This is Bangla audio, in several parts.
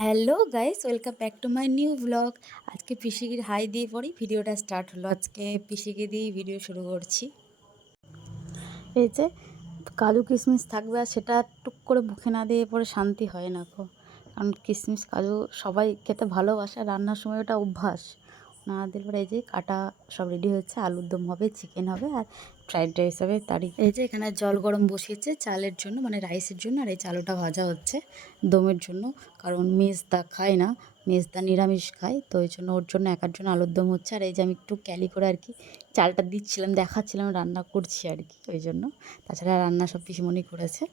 Hello guys, welcome back to my new blog. আজকে পিসিকে হাই দিয়ে পরেই ভিডিওটা স্টার্ট হলো। আজকে পিসিকে দিয়েই ভিডিও শুরু করছি। এই যে কাজু কিশমিশ থাকবে, আর সেটা টুক করে মুখে না দিয়ে পরে শান্তি হয় না গো। কারণ কিশমিশ কাজু সবাই খেতে ভালোবাসে, রান্নার সময় ওটা অভ্যাস না দিলে পরে। এই যে কাটা সব রেডি হচ্ছে, আলুর দম হবে, চিকেন হবে, আর ফ্রাইড রাইস হবে। তারই এই যে এখানে জল গরম বসিয়েছে চালের জন্য, মানে রাইসের জন্য, আর এই চালুটা ভাজা হচ্ছে দমের জন্য। কারণ মেজদা খায় না, মেজদা নিরামিষ খায়, তো ওই জন্য ওর জন্য একার জন্য আলুর দম হচ্ছে। আর এই যে আমি একটু ক্যালি করে আর কি চালটা দিচ্ছিলাম, দেখাচ্ছিলাম রান্না করছি আর কি, ওই জন্য। তাছাড়া রান্না সব পিসিমণি করেছে।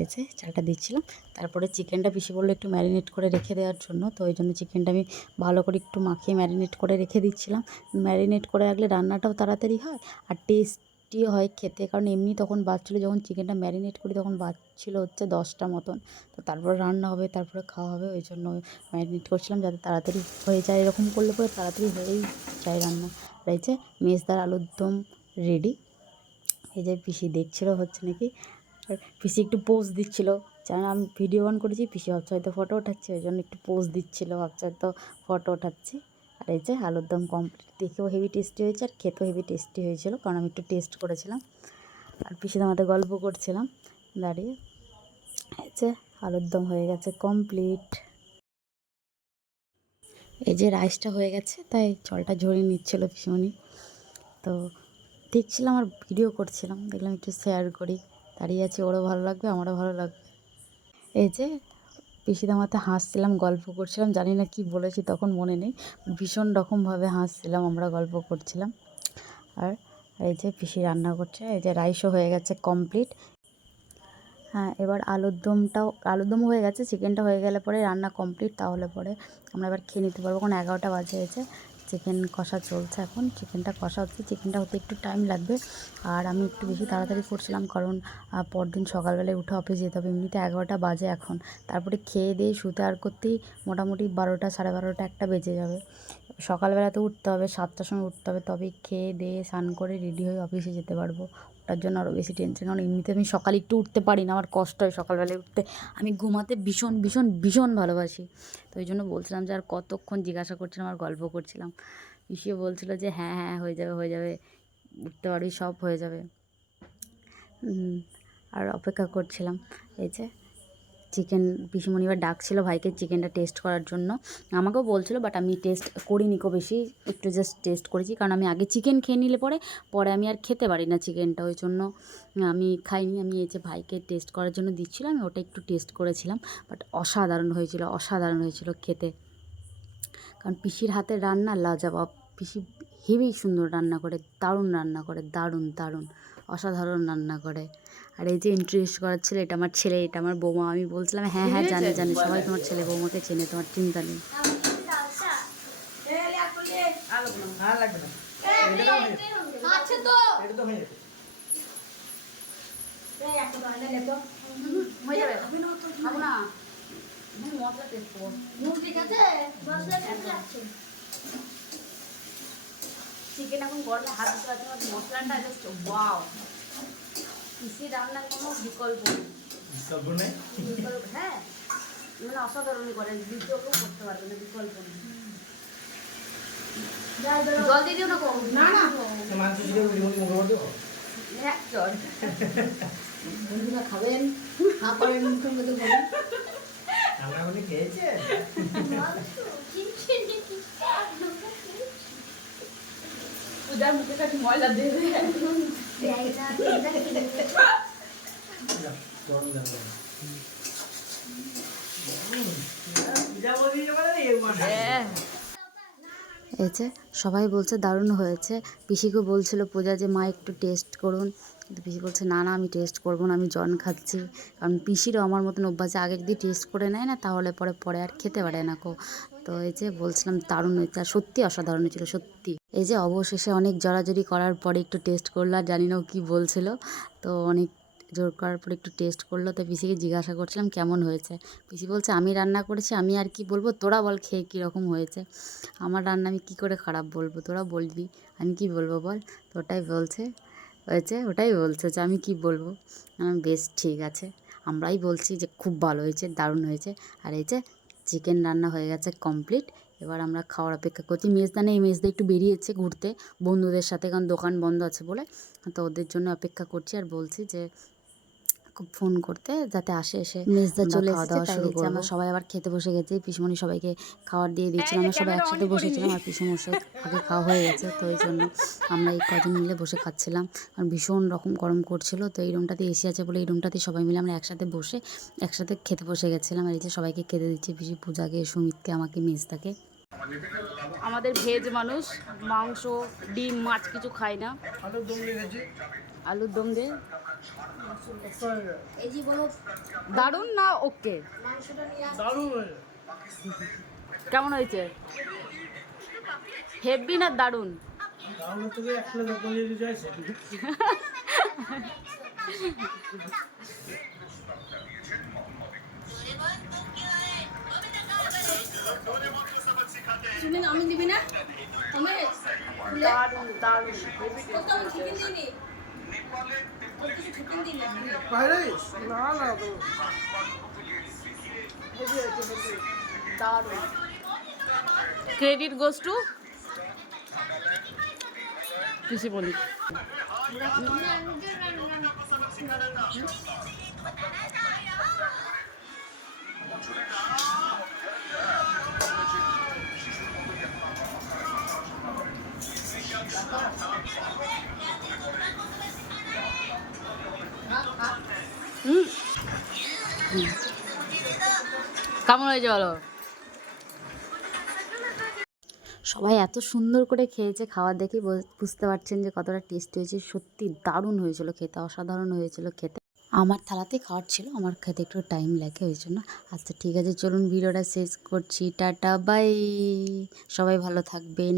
এই যে চালটা দিচ্ছিলাম। তারপরে চিকেনটা পিসি বললো একটু ম্যারিনেট করে রেখে দেওয়ার জন্য, তো ওই জন্য চিকেনটা আমি ভালো করে একটু মাখিয়ে ম্যারিনেট করে রেখে দিচ্ছিলাম। ম্যারিনেট করে রাখলে রান্নাটাও তাড়াতাড়ি হয় আর টেস্টিও হয় খেতে। কারণ এমনি তখন বাজছিলো, যখন চিকেনটা ম্যারিনেট করি তখন বাজছিলো হচ্ছে 10টা মতন। তো তারপরে রান্না হবে, তারপরে খাওয়া হবে, ওই জন্য ম্যারিনেট করছিলাম যাতে তাড়াতাড়ি হয়ে যায়। এরকম করলে পরে তাড়াতাড়ি হয়েই যায় রান্না। আর এই যে মেজদার আলুর দম রেডি। এই যে পিসি দেখছিল হচ্ছে নাকি, আর পিসি একটু পোজ দিচ্ছিলো। যেন আমি ভিডিও অন করেছি, পিসি ভাবছে হয়তো ফটো ওঠাচ্ছি, ওই জন্য একটু পোজ দিচ্ছিলো, ভাবছে হয়তো ফটো ওঠাচ্ছি। আর এই যে আলুর দম কমপ্লিট, দেখেও হেভি টেস্টি হয়েছে আর খেতেও হেভি টেস্টি হয়েছিল, কারণ আমি একটু টেস্ট করেছিলাম। আর পিসির আমাদের গল্প করছিলাম দাঁড়িয়ে। এই যে আলুর দম হয়ে গেছে কমপ্লিট। এই যে রাইসটা হয়ে গেছে, তাই জলটা ঝরিয়ে নিচ্ছিল পিসিমণি। তো দেখছিলাম আর ভিডিও করছিলাম, দেখলাম একটু শেয়ার করি। দাঁড়িয়ে আছি, ওরও ভালো লাগবে আমারও ভালো লাগবে। এই যে পিসিদের মাথায় হাসছিলাম, গল্প করছিলাম, জানি না কি বলেছি তখন মনে নেই, ভীষণ রকমভাবে হাসছিলাম, আমরা গল্প করছিলাম। আর এই যে পিসি রান্না করছে, এই যে রাইসও হয়ে গেছে কমপ্লিট। হ্যাঁ, এবার আলুর দমও হয়ে গেছে, চিকেনটা হয়ে গেলে পরে রান্না কমপ্লিট, তাহলে পরে আমরা এবার খেয়ে নিতে পারবো। কারণ 11টা বাজে হয়েছে। চিকেন কষা চলছে এখন, চিকেনটা কষা হচ্ছে, চিকেনটা হতে একটু টাইম লাগবে। আর আমি একটু বেশি তাড়াতাড়ি করছিলাম, কারণ পরদিন সকালবেলায় উঠে অফিস যেতে হবে। এমনিতে 11টা বাজে এখন, তারপরে খেয়ে দিয়ে শুতে আর করতেই মোটামুটি 12টা, সাড়ে 12টা, 1টা বেজে যাবে। সকালবেলা তো উঠতে হবে, 7টার সময় উঠতে হবে, তবেই খেয়ে দিয়ে স্নান করে রেডি হয়ে অফিসে যেতে পারবো। ওটার জন্য আরও বেশি টেনশন, কারণ এমনিতে আমি সকালে একটু উঠতে পারি না, আমার কষ্ট হয় সকালবেলায় উঠতে। আমি ঘুমাতে ভীষণ ভীষণ ভীষণ ভালোবাসি। তো ওই জন্য বলছিলাম যে আর কতক্ষণ, জিজ্ঞাসা করছিলাম আর গল্প করছিলাম। পিসিও বলছিল যে হ্যাঁ হ্যাঁ হয়ে যাবে হয়ে যাবে, উঠতে পারবি, সব হয়ে যাবে। আর অপেক্ষা করছিলাম। এই যে চিকেন, পিসিমণি এবার ডাকছিল ভাইকে চিকেনটা টেস্ট করার জন্য। আমাকেও বলছিল, বাট আমি টেস্ট করিনি কো বেশি, একটু জাস্ট টেস্ট করেছি। কারণ আমি আগে চিকেন খেয়ে নিলে পরে আমি আর খেতে পারি না চিকেনটা, ওই জন্য আমি খাইনি। আমি এই যে ভাইকে টেস্ট করার জন্য দিচ্ছিলাম, আমি ওটা একটু টেস্ট করেছিলাম। বাট অসাধারণ হয়েছিল, অসাধারণ হয়েছিল খেতে। কারণ পিসির হাতের রান্না লাজবাব। পিসি হেবি সুন্দর রান্না করে, দারুণ রান্না করে, দারুণ দারুণ অসাধারণ রান্না করে। আর এই যে ইন্ট্রোডিউস করার ছেলে, এটা আমার ছেলে, এটা আমার বৌমা। আমি বলছিলাম হ্যাঁ হ্যাঁ জানি জানি, সবাই তোমার ছেলে বৌমাকে চেনে, তোমার চিন্তা নেই। চিকেন এখন গরমে হাত দিতে পারছি না, মশলাটা জাস্ট ওয়াও। পিসি রান্নার কোনো বিকল্প নেই। হ্যাঁ, মানে অসাধারণ করে, দ্বিতীয় কেউ করতে পারবে না, বিকল্প নেই। জল দিয়ে দিও না কম, না না এক জল। বন্ধুরা খাবেন, হা করেন মুখের মধ্যে বলেন। আমরা বলি খেয়েছে পূজার মুখে কাছে ময়লা দেবে। এই যে সবাই বলছে দারুণ হয়েছে। পিসিকে বলছিল পূজা যে মা একটু টেস্ট করুন, কিন্তু পিসি বলছে না না আমি টেস্ট করবো না, আমি জন খাচ্ছি। কারণ পিসিরও আমার মতন অভ্যাস, আগে যদি টেস্ট করে নেয় না তাহলে পরে আর খেতে পারে না কো। তো এই যে বলছিলাম দারুণ হয়েছে, আর সত্যি অসাধারণ হয়েছিল সত্যি। এই যে অবশেষে অনেক জড়াজড়ি করার পরে একটু টেস্ট করলো, আর জানি না ও কী বলছিল। তো অনেক জোর করার পরে একটু টেস্ট করলো, তো পিসিকে জিজ্ঞাসা করছিলাম কেমন হয়েছে। পিসি বলছে আমি রান্না করেছি, আমি আর কি বলবো, তোরা বল খেয়ে কীরকম হয়েছে। আমার রান্না আমি কী করে খারাপ বলবো, তোরা বলবি, আমি কি বলবো বল। তো ওটাই বলছে যে আমি কি বলবো, বেশ ঠিক আছে। আমরাই বলছি যে খুব ভালো হয়েছে, দারুণ হয়েছে। আর এই যে চিকেন রান্না হয়ে গেছে কমপ্লিট। এবার আমরা খাওয়ার অপেক্ষা করছি। মেজদা নেই, মেজদা একটু বেরিয়েছে ঘুরতে বন্ধুদের সাথে, কারণ দোকান বন্ধ আছে বলে। তো ওদের জন্য অপেক্ষা করছি আর বলছি যে খুব ফোন করতে যাতে আসে, এসে মেজদা চলে এসেছে, তাই দেখছি আমরা সবাই আবার খেতে বসে গেছি। পিসমণি সবাইকে খাবার দিয়ে দিচ্ছিল, আমরা সবাই একসাথে বসেছিলাম আর পিসমশাই আগে খাওয়া হয়ে গেছে, তো এই জন্য আমরা এই কজন মিলে বসে খাচ্ছিলাম। কারণ ভীষণ রকম গরম করছিল, তো এই রুমটাতে এসি আছে বলে এই রুমটাতে সবাই মিলে আমরা একসাথে বসে একসাথে খেতে বসে গেছিলাম। আর এই যে সবাইকে খেতে দিচ্ছি, পিসি পূজাকে, সুমিতকে, আমাকে, মেজদাকে। আমাদের ভেজ মানুষ, মাংস ডিম মাছ কিছু খায় না। আলুর দম দিয়ে দারুণ না ওকে? কেমন হয়েছে? হেভি না দারুণ? আমি দিবি না? দারুণ দারুণ ক্রেডিট গোস টু পিসি বলি। কেমন হয়েছে বলো? সবাই এত সুন্দর করে খেয়েছে, খাওয়া দেখে বুঝতে পারছেন যে কতটা টেস্ট হয়েছে। সত্যি দারুণ হয়েছিল খেতে, অসাধারণ হয়েছিল খেতে। আমার থালাতে খাওয়ার ছিল, আমার খেতে একটু টাইম লাগে ওই জন্য। আচ্ছা ঠিক আছে, চলুন ভিডিওটা শেষ করছি। টাটা বাই, সবাই ভালো থাকবেন।